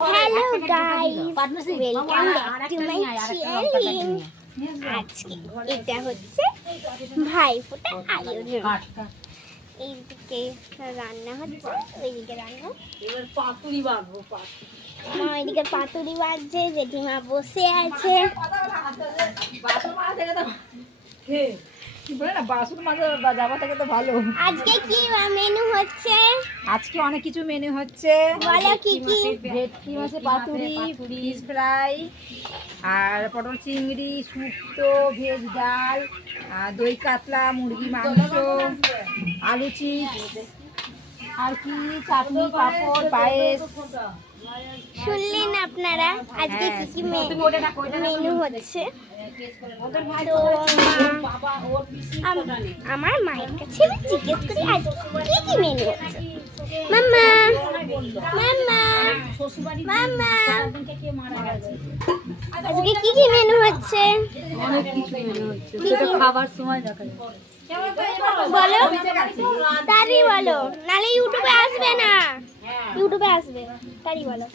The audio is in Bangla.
Hello guys, welcome back to my channel. আজকে এটা হচ্ছে ভাইফোঁটা আয়োজন। এইদিকে রান্না হচ্ছে, ওইদিকে রান্না। এবার পাতুরি বাঁধবো। ওইদিকে পাতুরি বাঁধছে, জেঠিমা বসে আছে। আজকে কি মেনু হচ্ছে? আজকে অনেক কিছু মেনু হচ্ছে। বলো কি কি? ভেটকি মাছের পাতুরি, ফিশ ফ্রাই, আর পটল চিংড়ি, শুক্তো, ভেজ ডাল, দই কাতলা, মুরগি মাংস, আলু চিপস, আর কি চাটনি, পাঁপড়, পায়েস। শুনলেন আপনারা আজকে কি কি মেনু হচ্ছে? তো আমার মায়ের কাছে জিজ্ঞেস করি আজকে কি কি মেনু হচ্ছে। মাম্মা মাম্মা মাম্মা, আজকে কি কি মেনু হচ্ছে? অনেক কিছু মেনু হচ্ছে, সেটা খাবার সময় দেখা যাবে। বলো তাড়ি বলো, নালে ইউটিউবে আসবে না। ইউটিউবে আসবে, তাড়ি বলো।